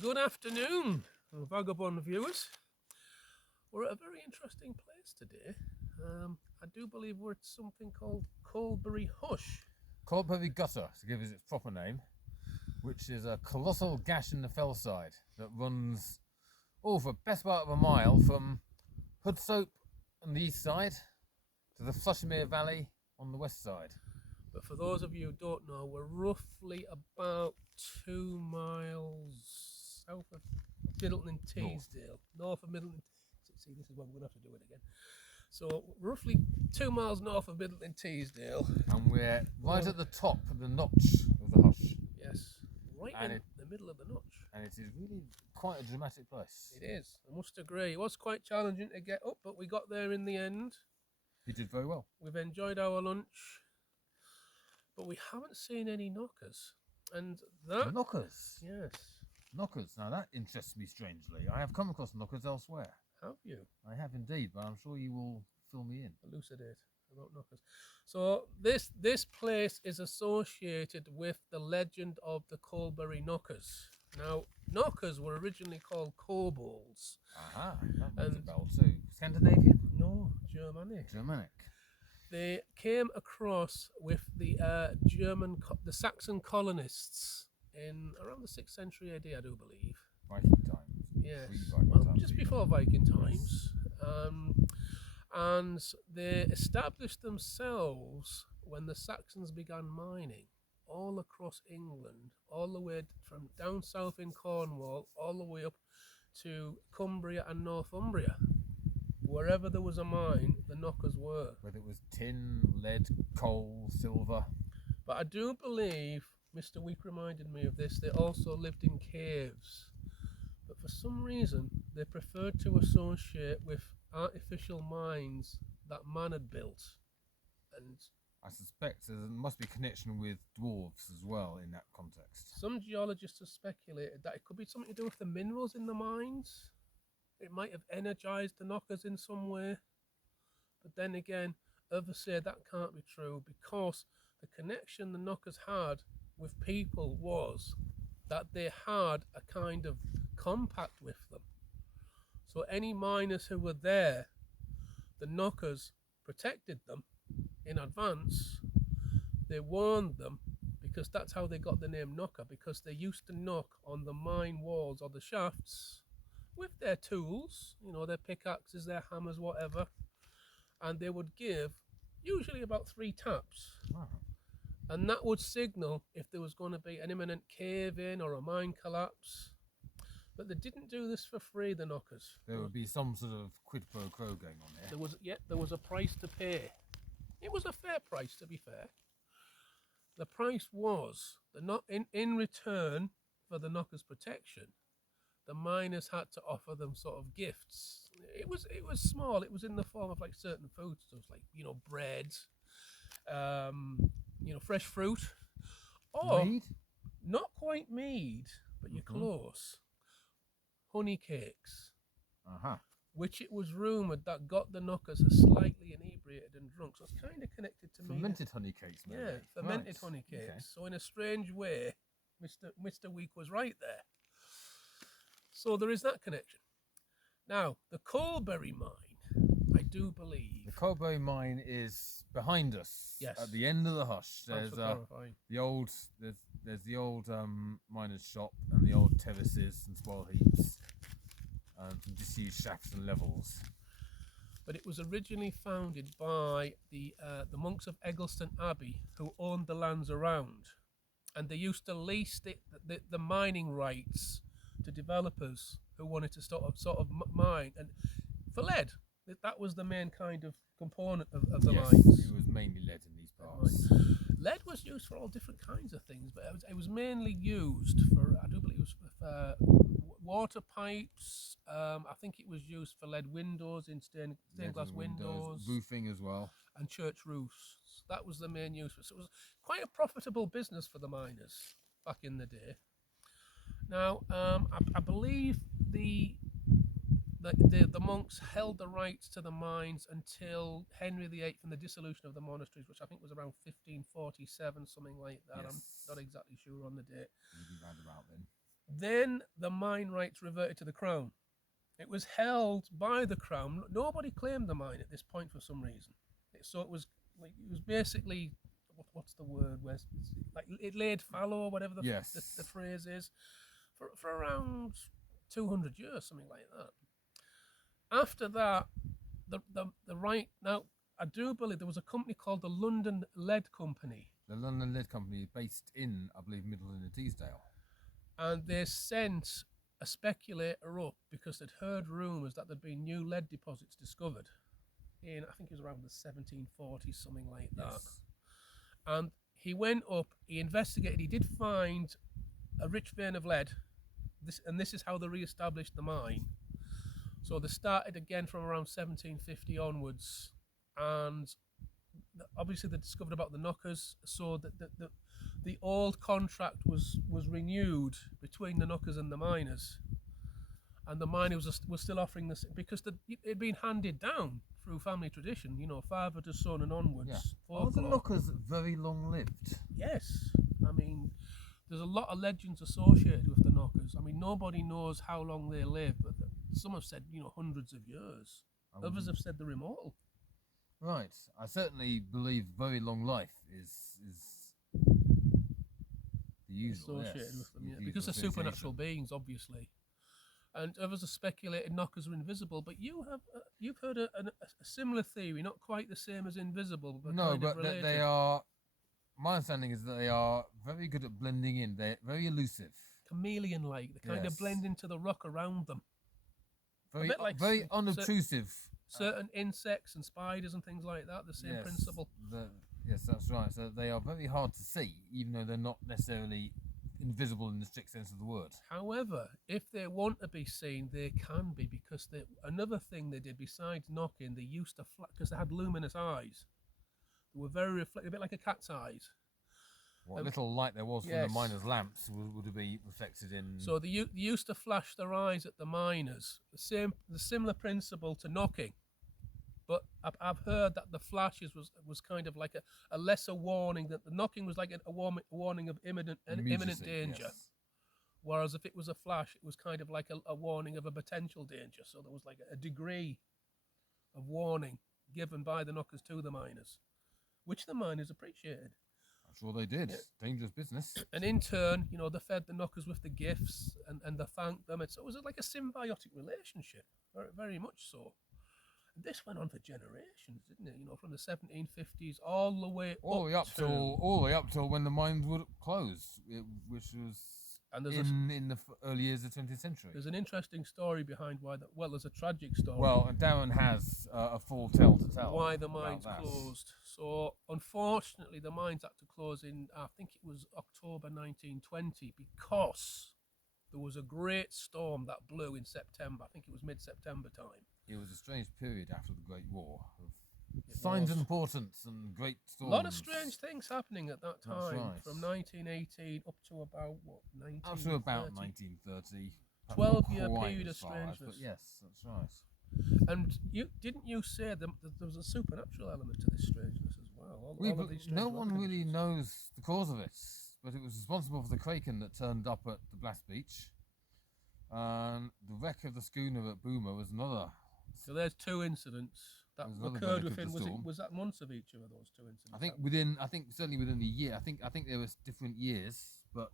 Good afternoon, vagabond viewers. We're at a very interesting place today. I do believe we're at something called Coldberry Hush. Coldberry Gutter, to give it its proper name, which is a colossal gash in the fell side that runs for best part of a mile from Hoodsoap on the east side to the Flushmere Valley on the west side. But for those of you who don't know, we're roughly about 2 miles south of Middleton and Teesdale. North of Middleton. See, this is when we're going to have to do it again. So, roughly 2 miles north of Middleton and Teesdale. And we're right at the top of the notch of the Hush. Yes, right in the middle of the notch. And it is really quite a dramatic place. It is, I must agree. It was quite challenging to get up, but we got there in the end. You did very well. We've enjoyed our lunch, but we haven't seen any knockers. And that... Knockers? Yes. Knockers. Now that interests me strangely. I have come across knockers elsewhere. Have you? I have indeed, but I'm sure you will fill me in. Elucidate about knockers. So this place is associated with the legend of the Coldberry knockers. Now, knockers were originally called kobolds. Aha, that rings a bell too. Scandinavian? No, Germanic. Germanic. They came across with the the Saxon colonists in around the 6th century AD, I do believe. Viking times. Yes, well, just before Viking times. And they established themselves when the Saxons began mining all across England, all the way from down south in Cornwall, all the way up to Cumbria and Northumbria. Wherever there was a mine, the knockers were. Whether it was tin, lead, coal, silver. But I do believe, Mr. Week reminded me of this, they also lived in caves. But for some reason, they preferred to associate with artificial mines that man had built. And I suspect there must be a connection with dwarves as well in that context. Some geologists have speculated that it could be something to do with the minerals in the mines. It might have energized the knockers in some way. But then again, others say that can't be true because the connection the knockers had with people was that they had a kind of compact with them. So any miners who were there, the knockers protected them in advance. They warned them because that's how they got the name knocker, because they used to knock on the mine walls or the shafts with their tools, you know, their pickaxes, their hammers, whatever, and they would give usually about 3 taps. Wow. And that would signal if there was going to be an imminent cave-in or a mine collapse. But they didn't do this for free, the knockers. There would be some sort of quid pro quo going on there. There was a price to pay. It was a fair price, to be fair. The price was in return for the knockers' protection. The miners had to offer them sort of gifts. It was small. It was in the form of like certain foodstuffs, like bread, fresh fruit, or mead? Not quite mead, but you're close. Honey cakes, which it was rumoured that got the knockers slightly inebriated and drunk. So it's kind of connected to fermented honey cakes, maybe. Yeah, fermented honey cakes. Okay. So in a strange way, Mr. Week was right there. So there is that connection. Now, the Coldberry mine, I do believe. The Coldberry mine is behind us. Yes. At the end of the Hush. There's the old miner's shop and the old terraces and spoil heaps. Some disused shafts and levels. But it was originally founded by the monks of Eggleston Abbey, who owned the lands around, and they used to lease the mining rights to developers who wanted to sort of mine, and for lead. That was the main kind of component of the mines. It was mainly lead in these parts. Lead was used for all different kinds of things, but it was mainly used for, I do believe it was for water pipes. I think it was used for lead windows in stained glass windows. Roofing as well. And church roofs. That was the main use. So it was quite a profitable business for the miners back in the day. Now, I believe the monks held the rights to the mines until Henry VIII and the dissolution of the monasteries, which I think was around 1547, something like that. Yes. I'm not exactly sure on the date. Maybe round about then. Then the mine rights reverted to the Crown. It was held by the Crown. Nobody claimed the mine at this point for some reason. So it was like it was basically what's the word? Where like it laid fallow, or whatever the phrase is, for around 200 years, something like that. After that, the right now, I do believe there was a company called the London Lead Company. The London Lead Company is based in, I believe, Midland and Teesdale. And they sent a speculator up because they'd heard rumours that there'd been new lead deposits discovered in, I think it was around the 1740s, something like that. Yes. And he went up, he investigated, he did find a rich vein of lead. This is how they re-established the mine. So they started again from around 1750 onwards, and obviously they discovered about the knockers. So that the old contract was renewed between the knockers and the miners, and the miners were still offering this because it had been handed down through family tradition, father to son and onwards. Yeah. Are the knockers very long lived? Yes. I mean, there's a lot of legends associated with the knockers. I mean, nobody knows how long they live, but some have said, hundreds of years. Others have said they're immortal. Right. I certainly believe very long life is the usual, associated with them, yeah. Because they're supernatural beings, obviously. And others have speculated knockers are invisible, but you've heard a similar theory, not quite the same as invisible, but no, kind but of related. they are. My understanding is that they are very good at blending in. They're very elusive, chameleon-like. They kind of blend into the rock around them. Very unobtrusive. Certain insects and spiders and things like that. The same principle. Yes, that's right. So they are very hard to see, even though they're not necessarily invisible in the strict sense of the word. However, if they want to be seen, they can be, because another thing they did besides knocking, they used to because they had luminous eyes. They were very reflective, a bit like a cat's eyes. What little light there was from the miners' lamps would be reflected in. So they used to flash their eyes at the miners. The similar principle to knocking. But I've heard that the flashes was kind of like a lesser warning, that the knocking was like a warning of imminent danger. Yes. Whereas if it was a flash, it was kind of like a warning of a potential danger. So there was like a degree of warning given by the knockers to the miners, which the miners appreciated. I'm sure they did. Yeah. Dangerous business. And in turn, they fed the knockers with the gifts and they thanked them. It was like a symbiotic relationship, very, very much so. This went on for generations, didn't it? From the 1750s all the way up till when the mines would close, which was in the early years of the 20th century. There's an interesting story behind why that. Well, there's a tragic story. Well, and Darren has a full tale to tell why the mines closed. So, unfortunately, the mines had to close in, I think it was October 1920, because there was a great storm that blew in September. I think it was mid-September time. It was a strange period after the Great War of signs of importance and great storms. A lot of strange things happening at that time. Right. From 1918 up to about, 1930? Up to about 1930. 12-year period of strangeness. Yes, that's right. And didn't you say that there was a supernatural element to this strangeness as well? No one really knows the cause of it, but it was responsible for the kraken that turned up at the Blast Beach. And the wreck of the schooner at Boomer was another. So there's two incidents that occurred within. Was that months of each of those two incidents? I think certainly within a year. I think there was different years, but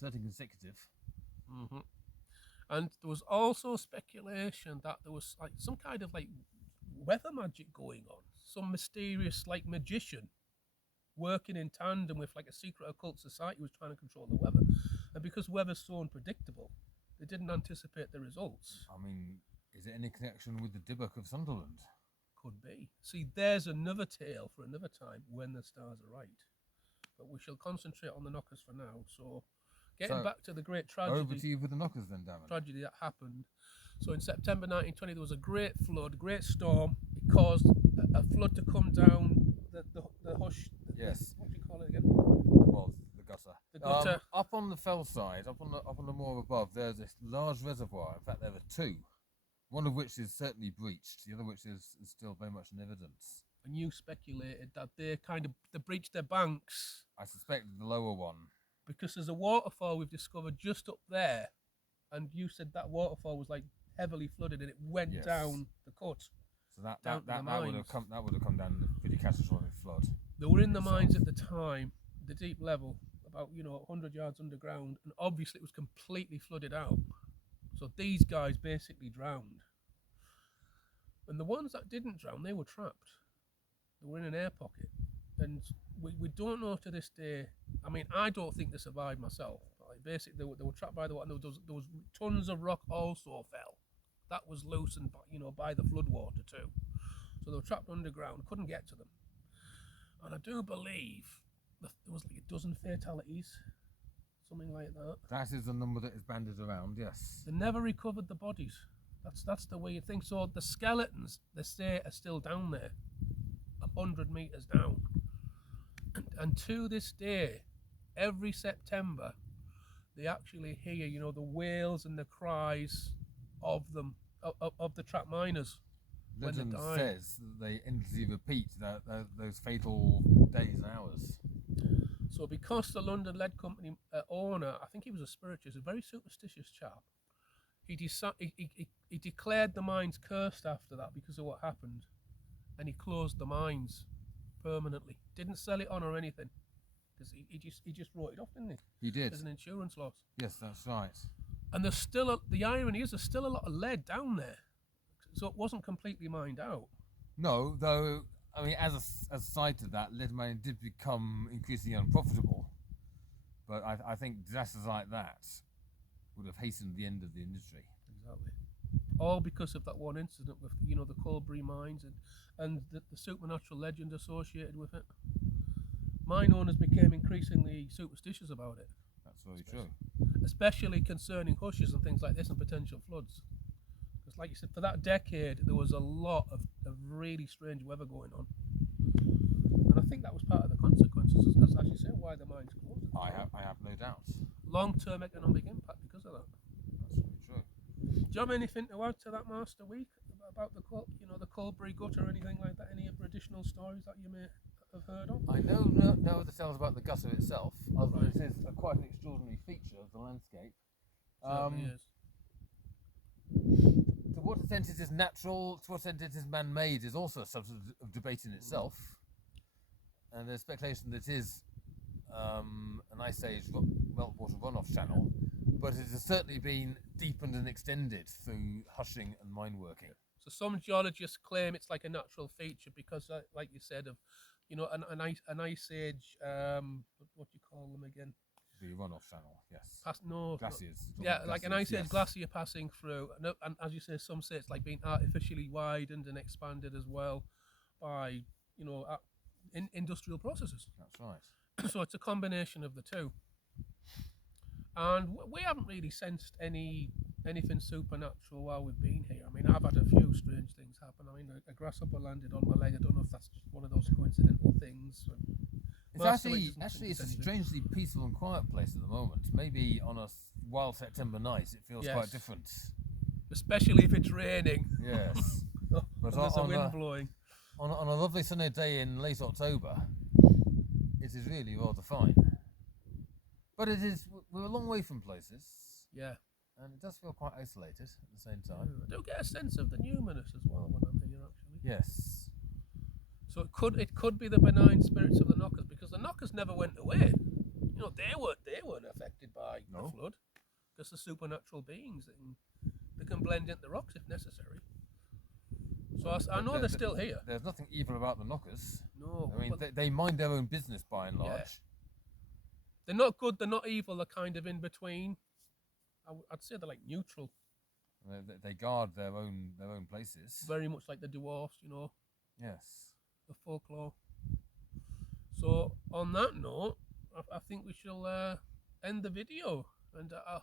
certainly consecutive. Mm-hmm. And there was also speculation that there was like some kind of like weather magic going on. Some mysterious like magician working in tandem with like a secret occult society who was trying to control the weather. And because weather's so unpredictable, they didn't anticipate the results. I mean, is it any connection with the Dybbuk of Sunderland? Could be. See, there's another tale for another time when the stars are right. But we shall concentrate on the knockers for now. So, getting back to the great tragedy. Over to you with the knockers then, Darren. Tragedy that happened. So in September 1920, there was a great flood, great storm. It caused a flood to come down the hush. Yes. What do you call it again? Well, the gutter. The gutter. Up on the fell side, up on the moor above, there's this large reservoir. In fact, there are two. One of which is certainly breached. The other which is still very much in evidence. And you speculated that they breached their banks. I suspect the lower one. because there's a waterfall we've discovered just up there, and you said that waterfall was like heavily flooded and it went Yes. down the cut. So that Down to the would have mines. come down in a pretty catastrophic flood. They were in the itself. mines at the time, the deep level, about 100 yards underground, and obviously it was completely flooded out. So these guys basically drowned. And the ones that didn't drown, they were trapped. They were in an air pocket. And we don't know to this day. I mean, I don't think they survived myself. Like basically, they were trapped by the water. And there was tons of rock also fell. That was loosened by the floodwater too. So they were trapped underground, couldn't get to them. And I do believe there was like a dozen fatalities, something like that. That is the number that is banded around, yes. They never recovered the bodies. That's the weird thing. So the skeletons, they say, are still down there, 100 meters down. And to this day, every September, they actually hear, the wails and the cries of them, of the trapped miners. Legend says that they endlessly repeat those fatal days and hours. So because the London Lead Company owner, I think he was a spiritualist, a very superstitious chap, he declared the mines cursed after that because of what happened, and he closed the mines permanently. Didn't sell it on or anything, because he just wrote it off, didn't he? He did. As an insurance loss. Yes, that's right. And there's still the irony is there's still a lot of lead down there, so it wasn't completely mined out. No, though. I mean, as a side to that, lead mining did become increasingly unprofitable. But I think disasters like that would have hastened the end of the industry. Exactly. All because of that one incident with the Coldberry mines and the supernatural legend associated with it. Mine owners became increasingly superstitious about it. That's very true. Especially concerning hushes and things like this and potential floods. Because like you said, for that decade there was a lot of really strange weather going on. And I think that was part of the consequences, as you say, why the mines closed. I have no doubt. Long-term economic impact because of that. That's very true. Do you have anything to add to that, Master Week, about the Coldberry gut or anything like that? Any other additional stories that you may have heard of? I know no other tales about the gutter itself, other than it is quite an extraordinary feature of the landscape. Certainly is. To what extent it is natural, to what extent it is man-made, is also a subject of debate in itself. And there's speculation that it is an ice age meltwater runoff channel, but it has certainly been deepened and extended through hushing and mine working. So some geologists claim it's like a natural feature because, like you said, of an ice age. What do you call them again? The runoff channel, yes. Glaciers. No, yeah, like an ice age yes. glacier passing through, and as you say, some say it's like being artificially widened and expanded as well by industrial processes. That's right. So it's a combination of the two. And we haven't really sensed anything supernatural while we've been here. I mean, I've had a few strange things happen. I mean, a grasshopper landed on my leg. I don't know if that's just one of those coincidental things. It's actually it's a strangely peaceful and quiet place at the moment. Maybe on a wild September night it feels quite different. Especially if it's raining. Yes. But there's a wind blowing. On a lovely sunny day in late October, it is really rather fine. But we're a long way from places. Yeah. And it does feel quite isolated at the same time. I do get a sense of the numinous as well when I'm here, actually. Yes. So it could be the benign spirits of the knockers, because the knockers never went away. They weren't affected by the flood, because they're supernatural beings that can blend into the rocks if necessary. So I know they're still here. There's nothing evil about the knockers. No. I mean, they mind their own business by and large. Yeah. They're not good, they're not evil, they're kind of in between. I'd say they're like neutral. They guard their own places. Very much like the dwarfs, Yes. The folklore. So on that note, I think we shall end the video, and I hope